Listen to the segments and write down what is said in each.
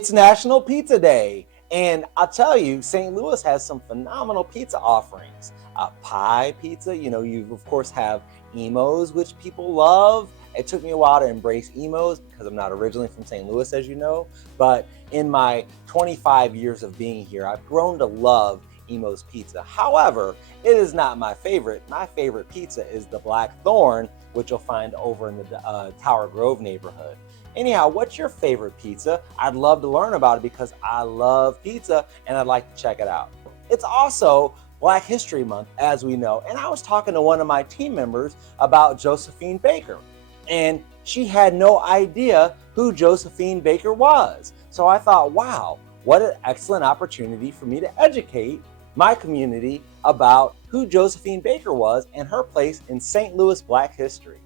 It's National Pizza Day, and I'll tell you, St. Louis has some phenomenal pizza offerings. Pie pizza, you of course have Emos, which people love. It took me a while to embrace Emos because I'm not originally from St. Louis, as you know, but in my 25 years of being here, I've grown to love Emo's Pizza. However, it is not my favorite. My favorite pizza is the Blackthorn, which you'll find over in the Tower Grove neighborhood. Anyhow, what's your favorite pizza? I'd love to learn about it because I love pizza and I'd like to check it out. It's also Black History Month, as we know, and I was talking to one of my team members about Josephine Baker, and she had no idea who Josephine Baker was. So I thought, wow, what an excellent opportunity for me to educate my community about who Josephine Baker was and her place in St. Louis Black history.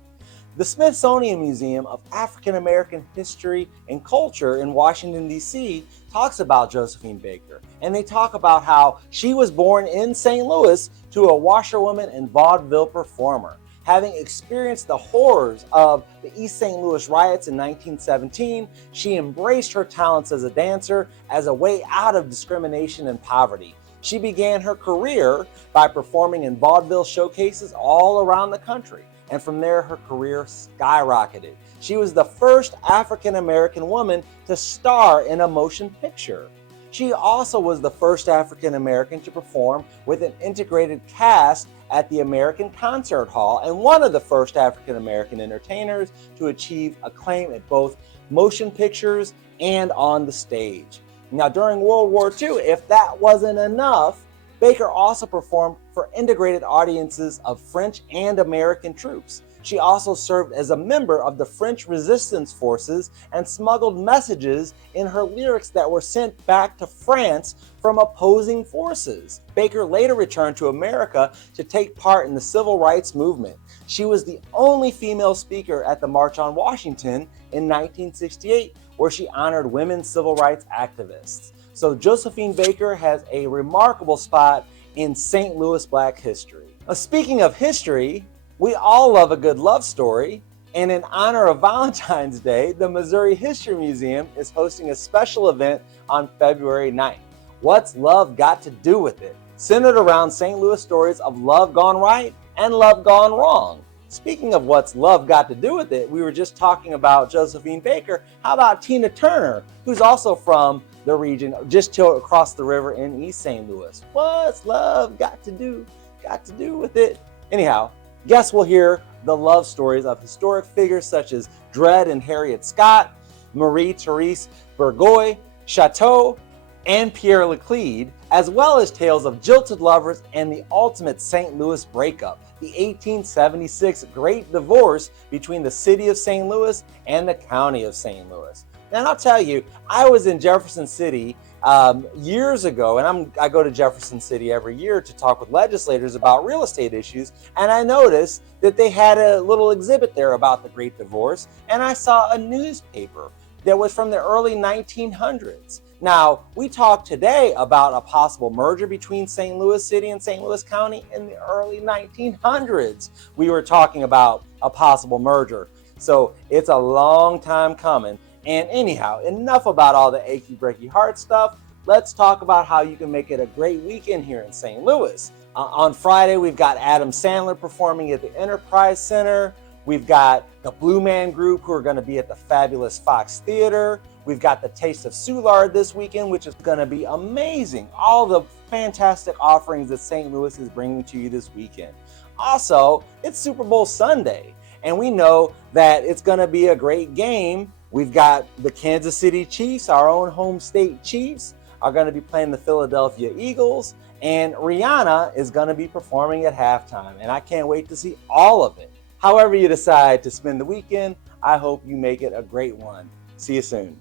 The Smithsonian Museum of African American History and Culture in Washington, D.C. talks about Josephine Baker, and they talk about how she was born in St. Louis to a washerwoman and vaudeville performer. Having experienced the horrors of the East St. Louis riots in 1917, she embraced her talents as a dancer as a way out of discrimination and poverty. She began her career by performing in vaudeville showcases all around the country. And from there, her career skyrocketed. She was the first African American woman to star in a motion picture. She also was the first African American to perform with an integrated cast at the American Concert Hall, and one of the first African American entertainers to achieve acclaim at both motion pictures and on the stage. Now, during World War II, if that wasn't enough, Baker also performed for integrated audiences of French and American troops. She also served as a member of the French resistance forces and smuggled messages in her lyrics that were sent back to France from opposing forces. Baker later returned to America to take part in the civil rights movement. She was the only female speaker at the March on Washington in 1968, where she honored women civil rights activists. So Josephine Baker has a remarkable spot in St. Louis Black history. Now, speaking of history, we all love a good love story, and in honor of Valentine's Day, the Missouri History Museum is hosting a special event on February 9th. What's love got to do with it? Centered around St. Louis stories of love gone right and love gone wrong. Speaking of what's love got to do with it, we were just talking about Josephine Baker. How about Tina Turner, who's also from the region just across the river in East St. Louis? What's love got to do with it? Anyhow, guess we'll hear the love stories of historic figures such as Dred and Harriet Scott, Marie-Therese Bourgeois, Chateau, and Pierre Leclerc, as well as tales of jilted lovers and the ultimate St. Louis breakup, the 1876 Great Divorce between the city of St. Louis and the county of St. Louis. And I'll tell you, I was in Jefferson City years ago, and I go to Jefferson City every year to talk with legislators about real estate issues, and I noticed that they had a little exhibit there about the Great Divorce, and I saw a newspaper that was from the early 1900s. Now, we talked today about a possible merger between St. Louis City and St. Louis County. In the early 1900s, we were talking about a possible merger. So it's a long time coming. And anyhow, enough about all the achy breaky heart stuff. Let's talk about how you can make it a great weekend here in St. Louis. On Friday, we've got Adam Sandler performing at the Enterprise Center. We've got the Blue Man Group, who are going to be at the fabulous Fox Theater. We've got the Taste of Soulard this weekend, which is going to be amazing. All the fantastic offerings that St. Louis is bringing to you this weekend. Also, it's Super Bowl Sunday, and we know that it's going to be a great game. We've got the Kansas City Chiefs, our own home state Chiefs, are going to be playing the Philadelphia Eagles, and Rihanna is going to be performing at halftime, and I can't wait to see all of it. However you decide to spend the weekend, I hope you make it a great one. See you soon.